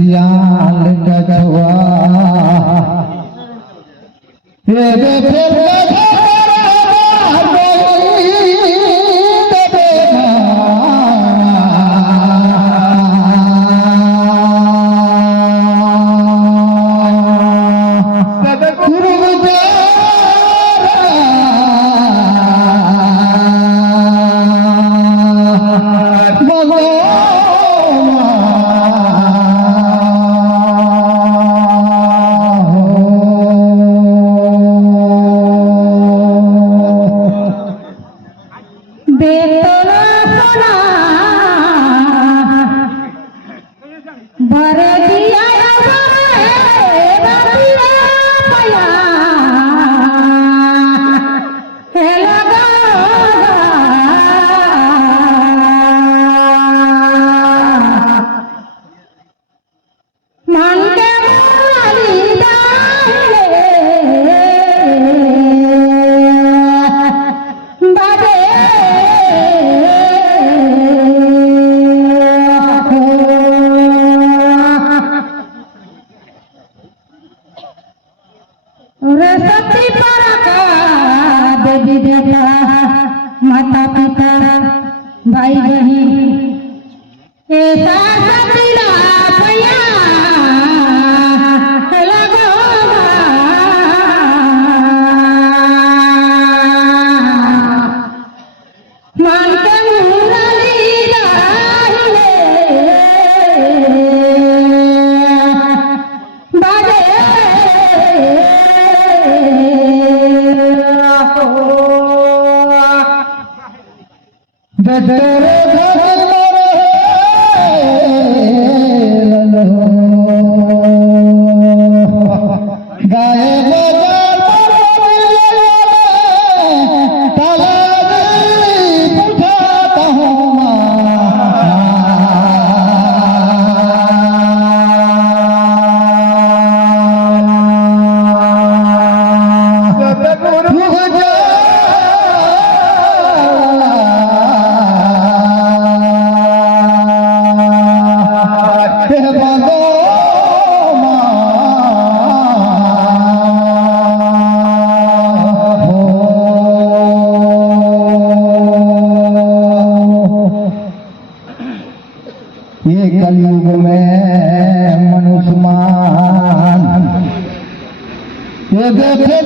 सियाल कछुआ माता पिता भाई बहन ये कलयुग में मनुष्यमान ये देखे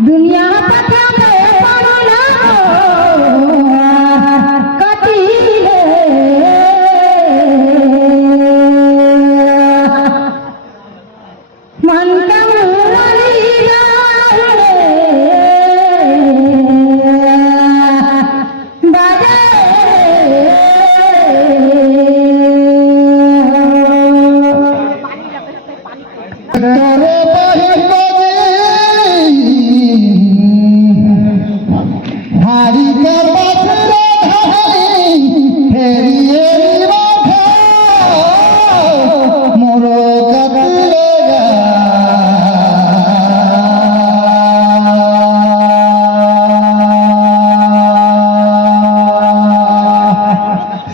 दुनिया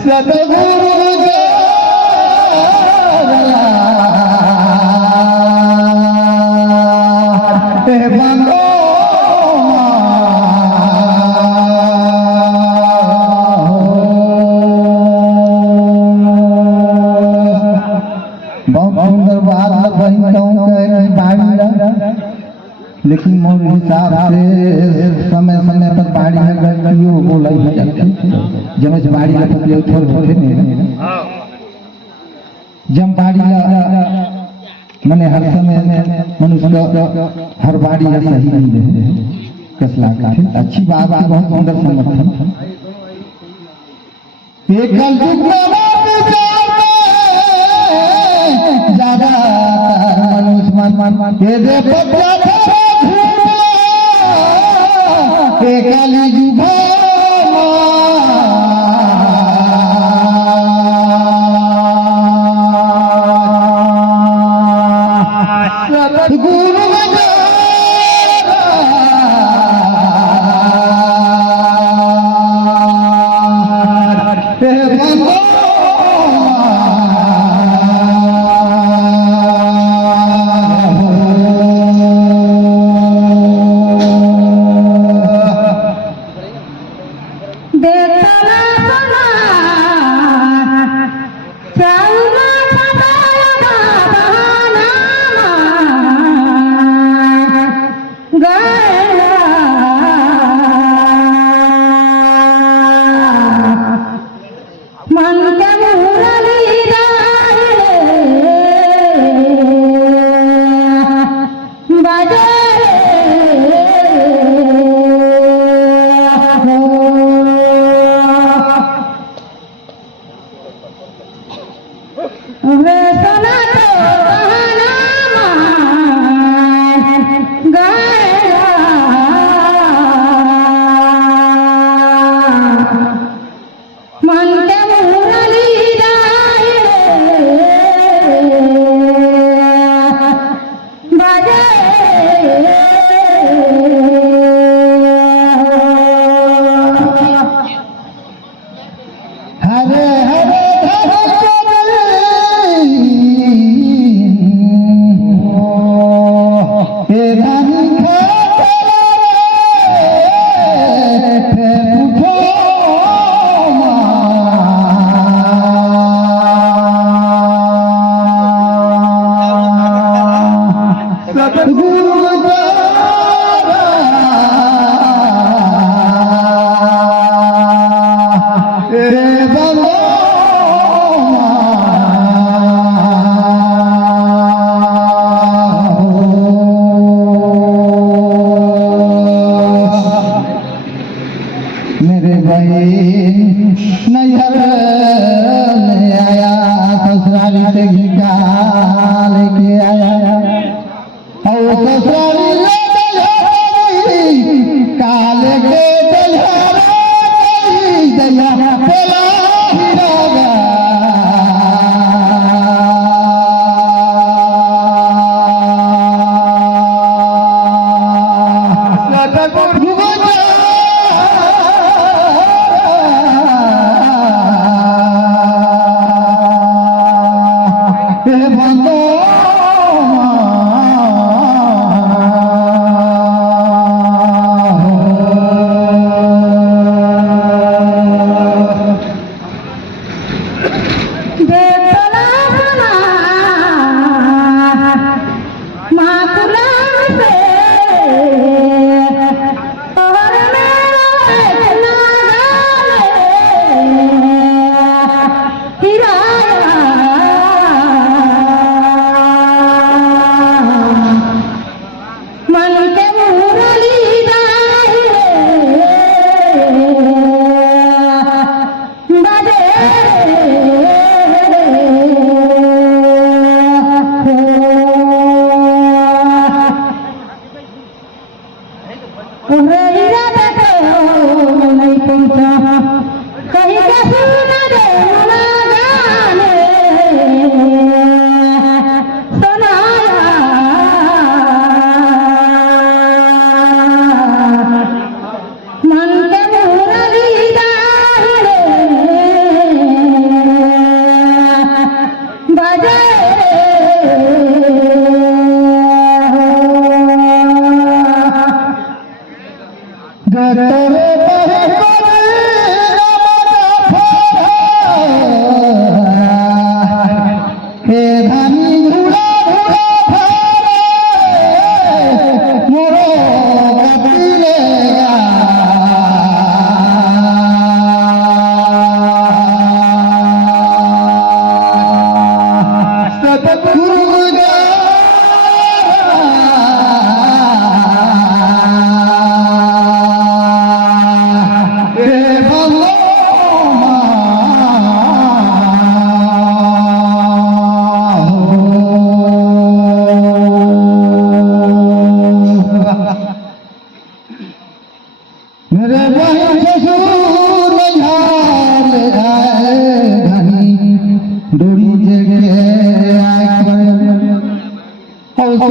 सतगुरु बंदो बहुत सुंदर बात लेकिन मोर हिसाब से समय समय पर बाड़ी में गड़ियो बोला ही जाते जब बाड़ी में पतियो थोड़े थोड़े नहीं जब बाड़ी मैंने हर समय मनुष्य हर बाड़ी का सही नहीं रहे कसला का अच्छी बात है बहुत सुंदर समर्थन एक कलयुग में ज्यादा मनुष्य मान ये दे पत्ता काली जुबा गुरु मेरे भाई नैहर में आया ससुराली से घिका लेके आया और ससुराली ले काले के दया बोला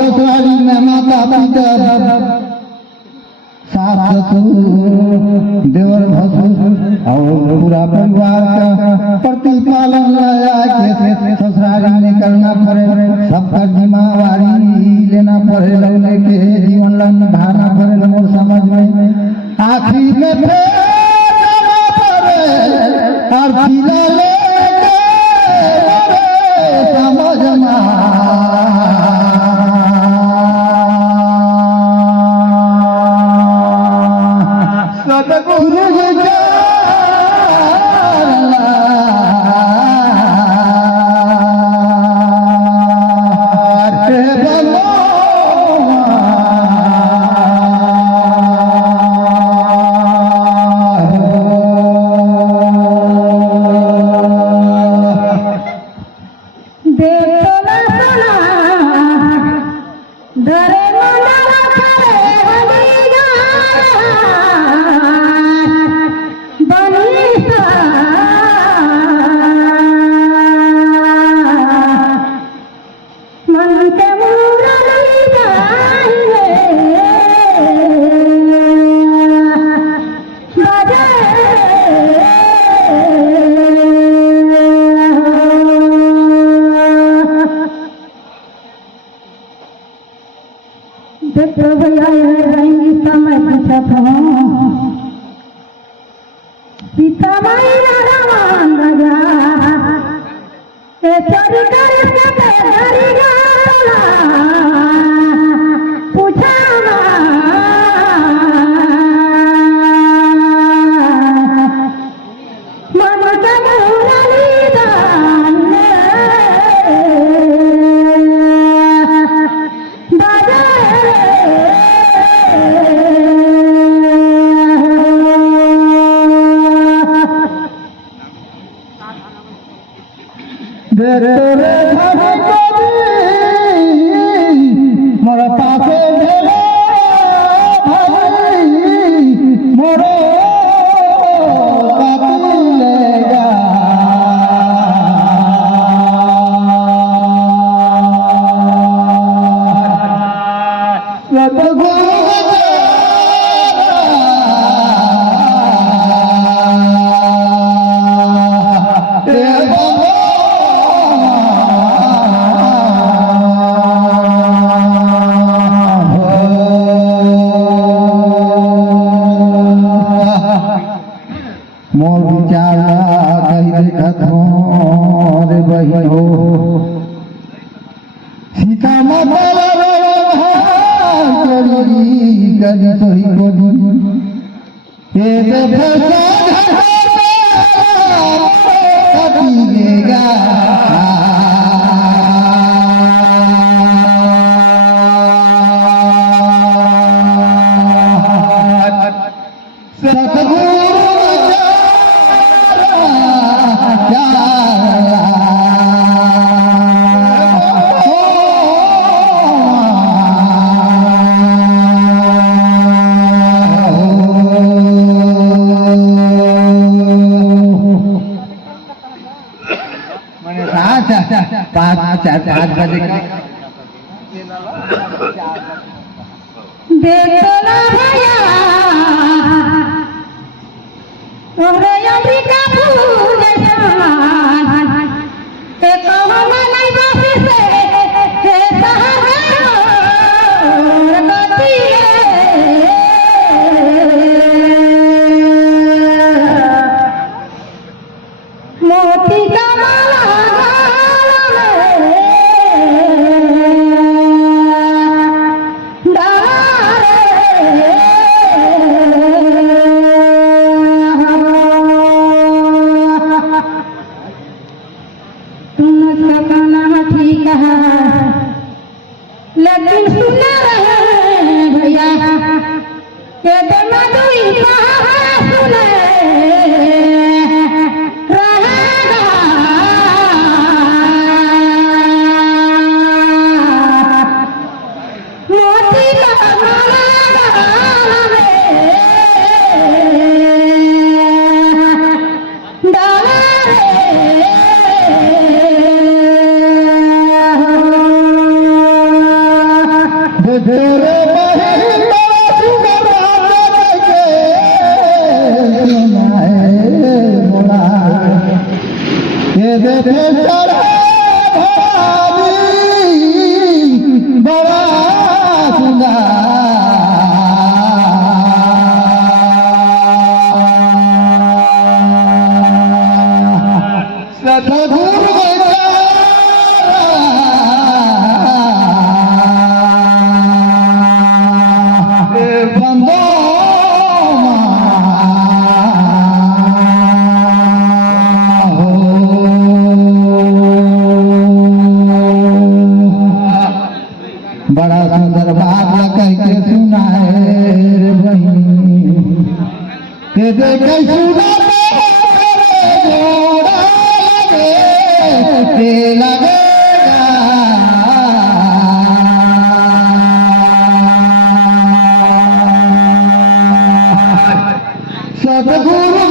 ससुराली में माता पिता सास ससुर देवर भसुर और पूरा परिवार का प्रतिपालन के ससुराली में करना पड़े, सबका जिम्मेवारी लेना पड़े, लगने के जीवन निभाना पड़े। मोर समझ में आखिरी में और खिला लेके समझ सतगुरु मोर विचार कही देखत हो रे बहिनो सीता माता गली सोही गोदी ये फसा पाँच बजे देखला भैया तोरे अंबिका फूल जमान ते कहम नहीं बस से सहारा गति मोती का माला लेकिन सुना रहे भैया के मधुई सुने रहेगा मोती का माला डाला देखे चढ़े भारी बड़ा सुंदर सतगुरु बंदो बड़ा सुंदर बात कह के सुनाए रे बहनी के देखे सुना सतगुरु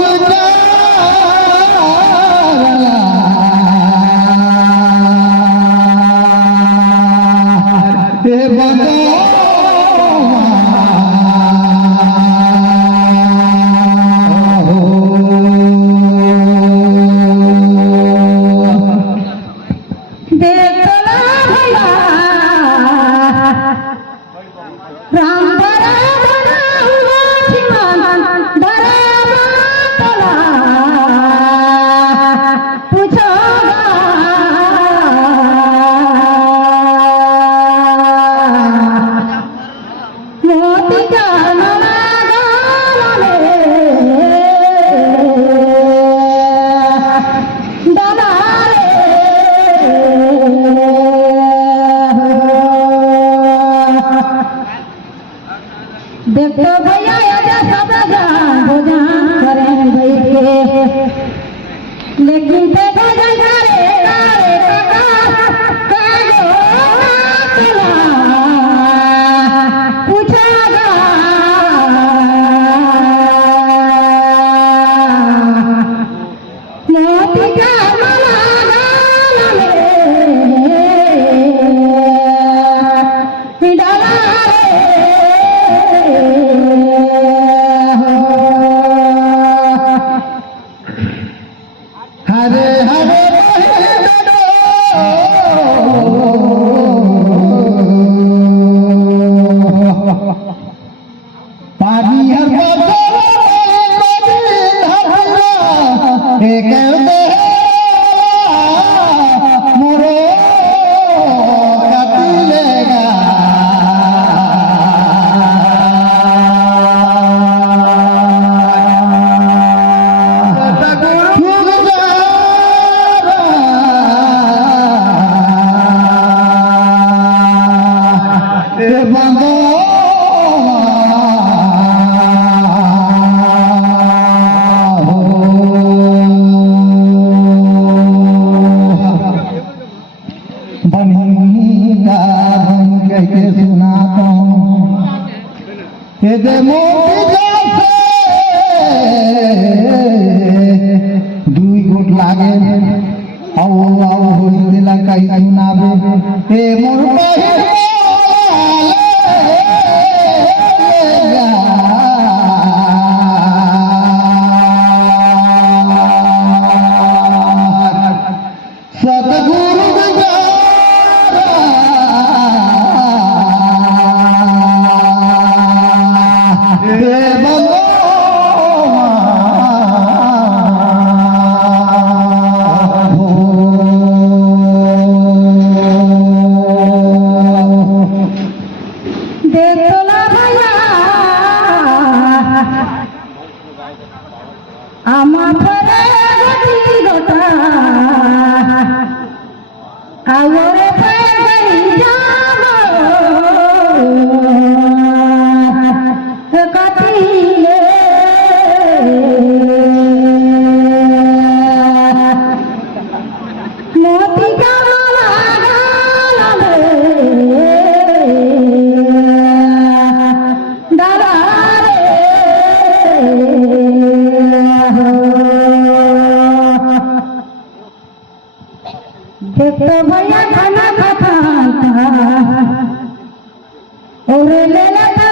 देखो भैया आजा सब जान भोजन करें बैठ के लेकिन ते भोजन करे काका कागो चला पूछागा मोती का माला गाना में डाला हरे हरे पानी हर मोरो कटिलेगा बंदो बनिया कह के सुनाता हूँ दे मोती दुई गुट लागे आओ आओ होली दिला कहीं सुनाबे ए मोर सतगुरु আমার গতি গোটা আওরে পাই যাব কাটিলে মোতি কামলা গালালে দাদা देखो भैया खाना खाता और ले लेता